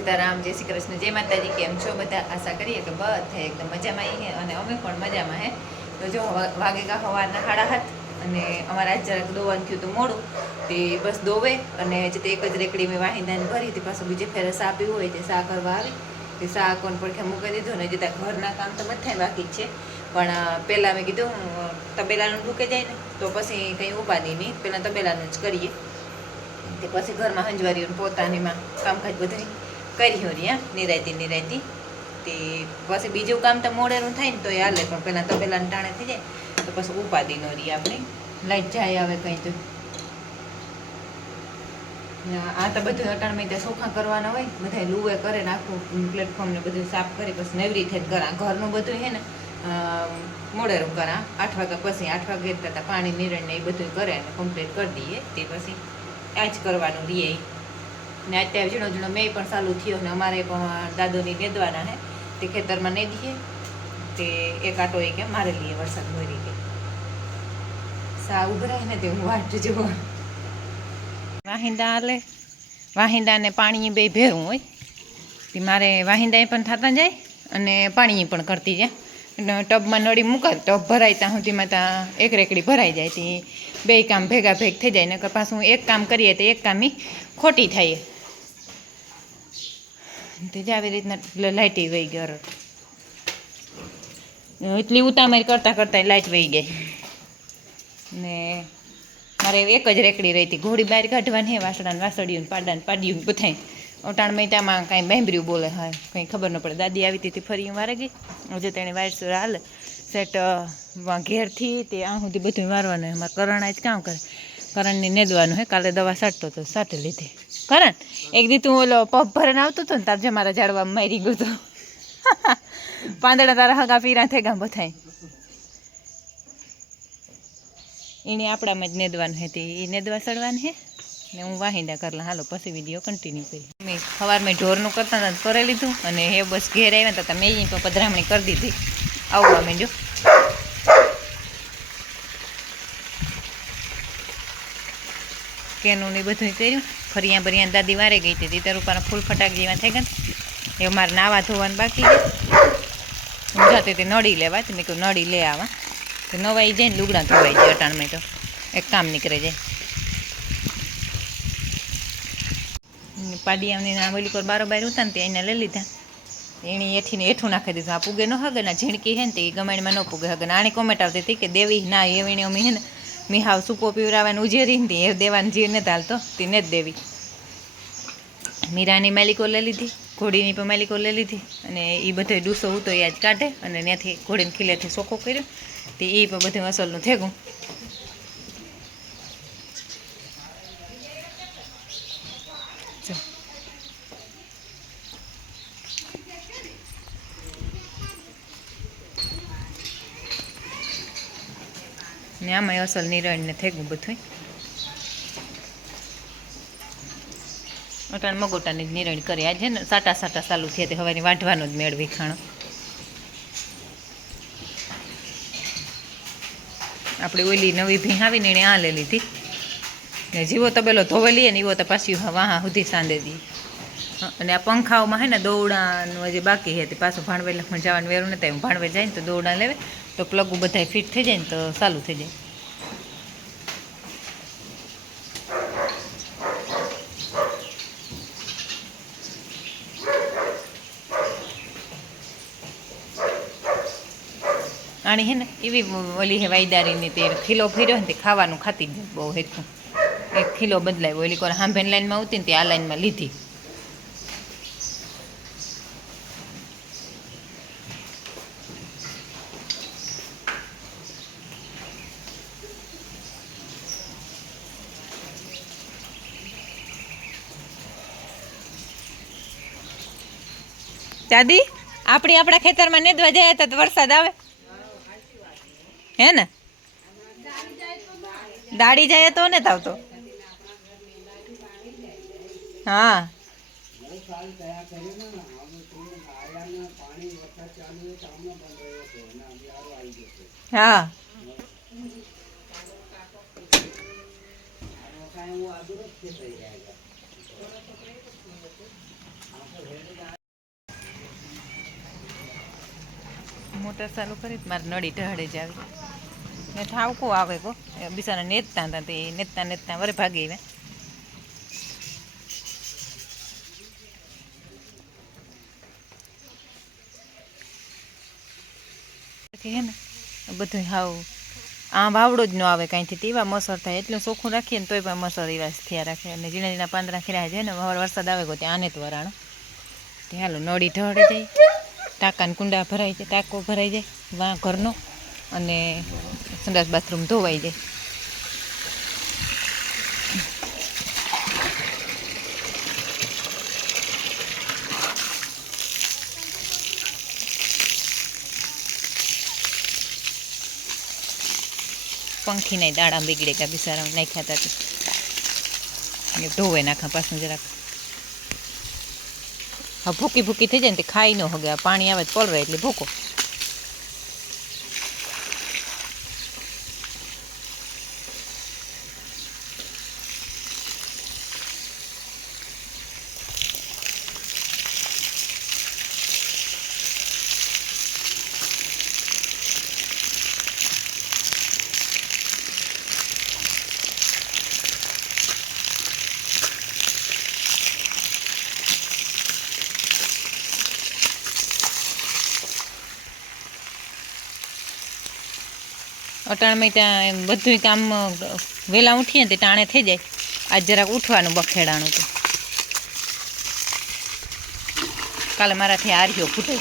સીતારામ, જય શ્રી કૃષ્ણ, જય માતાજી, કેમ છો બધા? આશા કરીએ કે બધા એકદમ મજામાં હે અને અમે પણ મજામાં હે. તો જો વાગે ગા સવારના સાડા હાથ અને અમારા આજ જરાક દોવાનું થયું હતું મોડું. તે બસ દોવે અને જે તે એક જ રેકડી મેં વાહિંદાને ભરી હતી, પાછું બીજે ફેરે સા પીવું હોય તે સા કરવા આવી. તે સા કોણ પડખે મૂકી દીધું ને જતા ઘરના કામ તો બધા બાકી જ છે. પણ પહેલાં મેં કીધું તબેલાનું ઢૂકે જાય ને, તો પછી કંઈ ઉપાધિ નહીં પહેલાં તબેલાનું જ કરીએ. તે પછી ઘરમાં હંજવારીઓ પોતાનીમાં કામકાજ બધું કર્યું રહ્યા નિરાયતી નિરાયતી. તે પછી બીજું કામ તો મોડેનું થાય ને તો એ હાલે પણ પહેલાં તબેલાને ટાણે થઈ જાય તો પછી ઉપાધિ નો રહી આપણી. લાઈટ જાય આવે કંઈ તો. આ તો બધું અટાણમાં ત્યાં સોખા કરવાના હોય બધા લુવે કરે ને આખું પ્લેટફોર્મ ને બધું સાફ કરી પછી નેવરી થઈ કરા ઘરનું બધું હે ને મોડેરું કરા આઠ વાગ્યા પછી આઠ વાગે પાણી નિરણ ને એ બધું કરે અને કમ્પ્લીટ કરી દઈએ તે પછી આ જ કરવાનું રહીએ ને અત્યારે ઝીણો ઝીણો મેં પણ ચાલુ થયો ને અમારે પણ દાદોની નેદવાના હે, તે ખેતરમાં નેદીએ તે એક આટો એ કે મારે લઈએ, વરસાદ ભરી કે સા ઉભરાય ને તે હું વાટ જોઉં. વાહિંદા હાલે. વાહિંદાને પાણી બે ભેરું હોય. તે મારે વાહિંદાએ પણ થતા જાય અને પાણી પણ કરતી જાય. ટબમાં નળી મૂકા ટબ ભરાય ત્યાં સુધીમાં ત્યાં એક રેકડી ભરાઈ જાય. તે બે કામ ભેગા ભેગ થઈ જાય. ને પાછું એક કામ કરીએ તો એક કામ ખોટી થાય. તે જ આવી રીતના લાઇટી વહી ગયો એટલી ઉતામારી કરતાં કરતાં લાઇટ વહી ગઈ. ને મારે એક જ રેકડી રહી હતી. ઘોડી બહાર કાઢવાની વાસડાને વાસળીયું પાડાને પાડ્યું બધાય. અટાણ મહિનામાં કાંઈ બેંબર્યું બોલે હા કંઈ ખબર ન પડે. દાદી આવી હતી, તે ફરી વારે ગઈ. હજુ તેણે વારસુર હાલે. સેટ ઘેરથી તે આ સુધી બધું વારવાનું એમાં કરણ જ કામ કરે. કરણની નેદવાનું હે કાલે દવા સાટતો હતો સાટી લીધી. કરણ એક દી તું ઓલો પગ ભરણ આવતો હતો ને તાર જે મારા ઝાડવામાં મારી ગયો હતો પાંદડા તારા હગા પીરા થઈ ગયા બધાય. એને આપણામાં જ નેદવાનું હતી એ નેદવા સડવાનું હે? ને હું વાહિંદા કરલા. હાલો, પછી વીડિયો કન્ટિન્યુ કરી મેં સવારમાં ઢોરનું કરતા કરી લીધું અને હે બસ ઘેર આવ્યા હતા તો મેં પધરામણી કરી દીધી. આવવા માંડ્યો. કેનું ને બધું કર્યું. ફરિયા બરિયા દાદી વારે ગઈ હતી. તીતર ઉપર ફૂલ ફટાક જેવા થઈ ગયા એ મારે નાવા ધોવાનું બાકી હું જતી હતી નળી લેવા મેં કહ્યું નળી લે આવા. તો નવાઈ જાય ને લુગડા ધોવાઈ જાય અટાણમાં તો. એક કામ નીકળે જાય. પાડિયાની ના ઓલી કોર બારોબાર ઉતા ને ત્યાં એને લઈ લીધા. એણે એઠીને એઠું નાખી દીધું. આ પૂગે ન હગે ને ઝીણકી હે ને તે ગમાણીમાં ન પૂગે હગે આણી કોમેન્ટ આવતી હતી કે દેવી ના એવીને અમે હે ને મી હાવ સૂકો પીવરાવાનું ઉજેરી ને એ દેવાની જીર ને હાલતો તે ને જ દેવી. મીરાની માલિકો લઈ લીધી, ઘોડીની પણ માલિકો લઈ લીધી, અને એ બધો ડૂસો ઉતો એ જ કાઢે, અને ત્યાંથી ઘોડીને ખીલેથી સોખો કર્યો, તે એ પણ બધું અસલનું થેગું ને આમાં અસલ નિરણ ને થેગું બધું અટાણ મગોટાની જ નિરણ કરી. આજે ને સાટા સાટા ચાલુ થયા તે હવાની વાંઢવાનો જ મેળવી ખાણો. આપણે ઓલી નવી ભીં આવીને એણે આ લઈ લીધી. ને જીવો તબેલો ધોવે લઈએ ને એવો તો પાછી વાહા સુધી સાંદે દી. અને આ પંખાઓમાં હે ને દોડાનું હજી બાકી છે તે પાછું પણ જવાનું વેરું નથી આવ્યું ભાણવેલ જાય ને તો દોડા લેવે. તો પ્લગ બધા ફિટ થઈ જાય ને તો સારું થઈ જાય. આણી હે ને એવી ઓલી હે વાયદારીની તે ખીલો ફર્યો ને તે ખાવાનું ખાતી જ બહુ હેઠું. એક ખીલો બદલાયો, ઓલી કોર હાંભેન લાઈનમાં આવતી ને તે આ લાઈનમાં લીધી. દાદી, આપણી આપણા ખેતરમાં નેદવા જાય તો વરસાદ આવે. હે ને? દાડી જાય તો ને તો હા. હા. મોટર ચાલુ કરી મારે નડી ઢળે જ આવી. ને ઠાવકો આવે કો. બિસાને નેતતા હતા તે, નેતતા નેતતા વરે ભાગી પછી હે ને બધું હાવ આ વાવડો જ ન આવે કાંઈથી. તેવા મસર થાય, એટલું ચોખ્ખું રાખીએ ને તોય પણ મસર એવા થયા રાખે. અને ઝીણા ઝીણા પાંદડા ખીરા જાય ને વર વરસાદ આવે ગયો ત્યાં આને તો વરાણો. હાલો નળી ઢળે જાય. ટાંકાને કુંડા ભરાઈ જાય, ટાંકો ભરાઈ જાય, વાં ઘરનો અને સંડાસ બાથરૂમ ધોવાઈ જાય. પંખી નહીં દાડા બગડે ગયા બિસારા નાખ્યા હતા ધોવે નાખા પાછું જરાક. ભૂકી ભૂકી થઈ જાય ને તે ખાઈ ન હગે. પાણી આવે પલરે એટલે ભૂકો. અટાણમાં ત્યાં એમ બધું કામ વહેલા ઉઠીએ ને તે ટાણે થઈ જાય. આજ જરાક ઉઠવાનું બખેડાણું તો કાલે મારાથી આર્યો ફૂટે